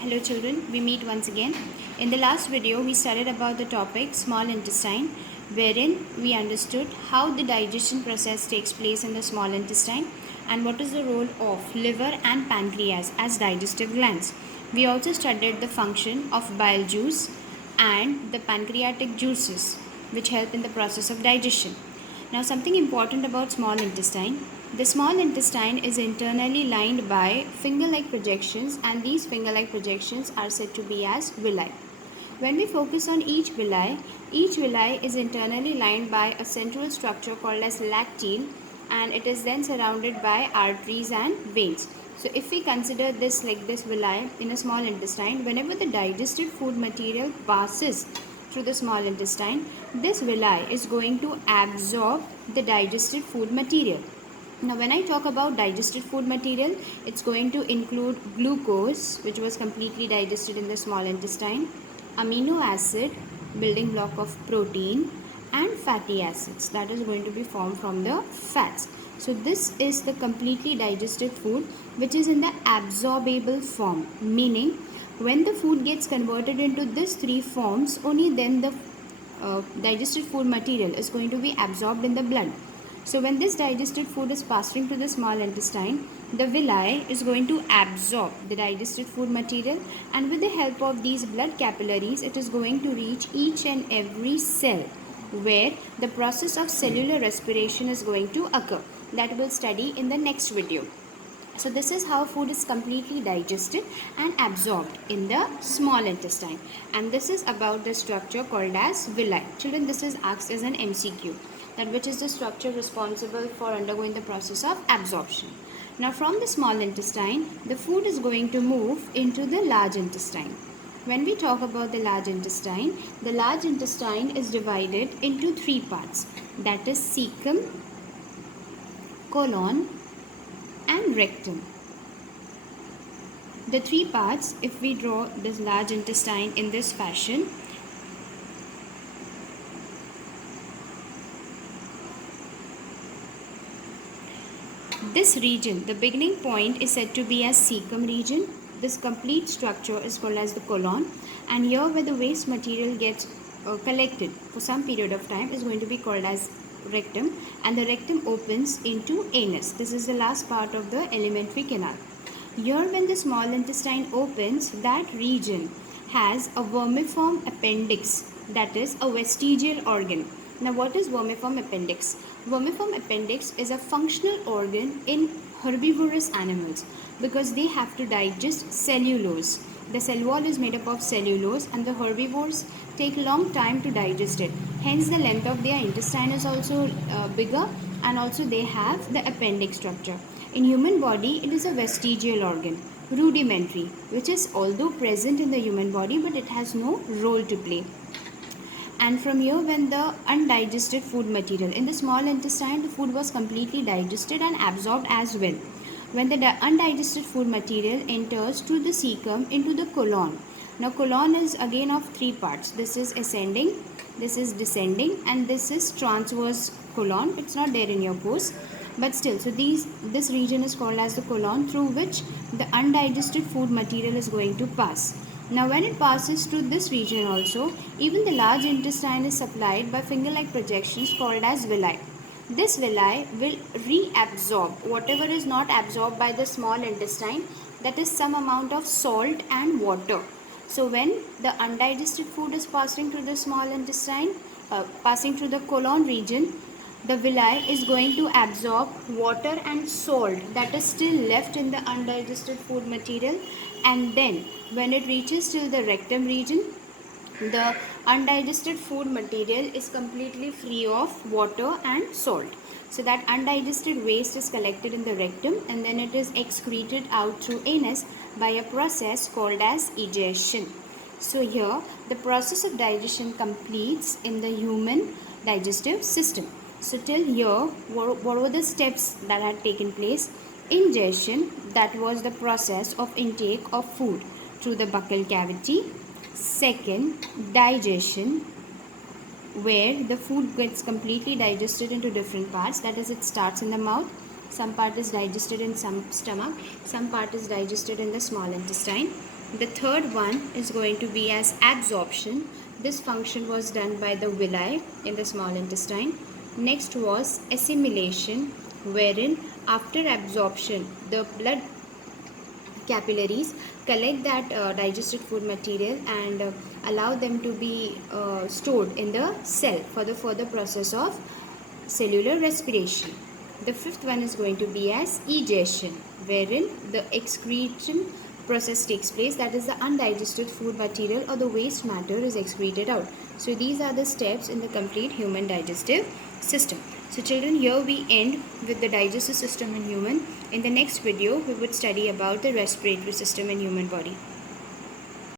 Hello children, we meet once again. In the last video, we studied about the topic small intestine, wherein we understood how the digestion process takes place in the small intestine and what is the role of liver and pancreas as digestive glands. We also studied the function of bile juice and the pancreatic juices which help in the process of digestion. Now, something important about small intestine. The small intestine is internally lined by finger-like projections, and these finger-like projections are said to be as villi. When we focus on each villi is internally lined by a central structure called as lacteal, and it is then surrounded by arteries and veins. So if we consider this like this villi in a small intestine, whenever the digestive food material passes through the small intestine, this villi is going to absorb the digested food material. Now, when I talk about digested food material, it's going to include glucose, which was completely digested in the small intestine, amino acid, building block of protein, and fatty acids that is going to be formed from the fats. So, this is the completely digested food which is in the absorbable form, meaning when the food gets converted into these three forms, only then the digested food material is going to be absorbed in the blood. So when this digested food is passing to the small intestine, the villi is going to absorb the digested food material, and with the help of these blood capillaries, it is going to reach each and every cell where the process of cellular respiration is going to occur. That we'll study in the next video. So this is how food is completely digested and absorbed in the small intestine, and this is about the structure called as villi. Children, this is asked as an MCQ, that which is the structure responsible for undergoing the process of absorption. Now from the small intestine, the food is going to move into the large intestine. When we talk about the large intestine is divided into three parts, that is cecum, colon, and rectum. The three parts, if we draw this large intestine in this fashion, this region, the beginning point is said to be as cecum region. This complete structure is called as the colon, and here where the waste material gets collected for some period of time is going to be called as rectum, and the rectum opens into anus. This is the last part of the alimentary canal. Here when the small intestine opens, that region has a vermiform appendix, that is a vestigial organ. Now what is vermiform appendix? Vermiform appendix is a functional organ in herbivorous animals because they have to digest cellulose. The cell wall is made up of cellulose, and the herbivores take long time to digest it. Hence the length of their intestine is also bigger, and also they have the appendix structure. In human body, it is a vestigial organ, rudimentary, which is although present in the human body, but it has no role to play. And from here, when the undigested food material in the small intestine, the food was completely digested and absorbed as well. When the undigested food material enters through the cecum into the colon. Now colon is again of three parts. This is ascending, this is descending, and this is transverse colon. It's not there in your course, but still, so this region is called as the colon, through which the undigested food material is going to pass. Now when it passes through this region also, even the large intestine is supplied by finger-like projections called as villi. This villi will reabsorb whatever is not absorbed by the small intestine, that is some amount of salt and water. So when the undigested food is passing through the small intestine, passing through the colon region, the villi is going to absorb water and salt that is still left in the undigested food material, and then when it reaches till the rectum region, the undigested food material is completely free of water and salt. So that undigested waste is collected in the rectum, and then it is excreted out through anus by a process called as egestion. So here the process of digestion completes in the human digestive system. So till here, what were the steps that had taken place? Ingestion, that was the process of intake of food through the buccal cavity. Second, digestion, where the food gets completely digested into different parts, that is, it starts in the mouth, some part is digested in some stomach, some part is digested in the small intestine. The third one is going to be as absorption. This function was done by the villi in the small intestine. Next was assimilation, wherein after absorption, the blood capillaries collect that digested food material and allow them to be stored in the cell for the further process of cellular respiration. The fifth one is going to be as egestion, wherein the excretion process takes place, that is the undigested food material or the waste matter is excreted out. So these are the steps in the complete human digestive system. So children, here we end with the digestive system in human. In the next video, we would study about the respiratory system in human body.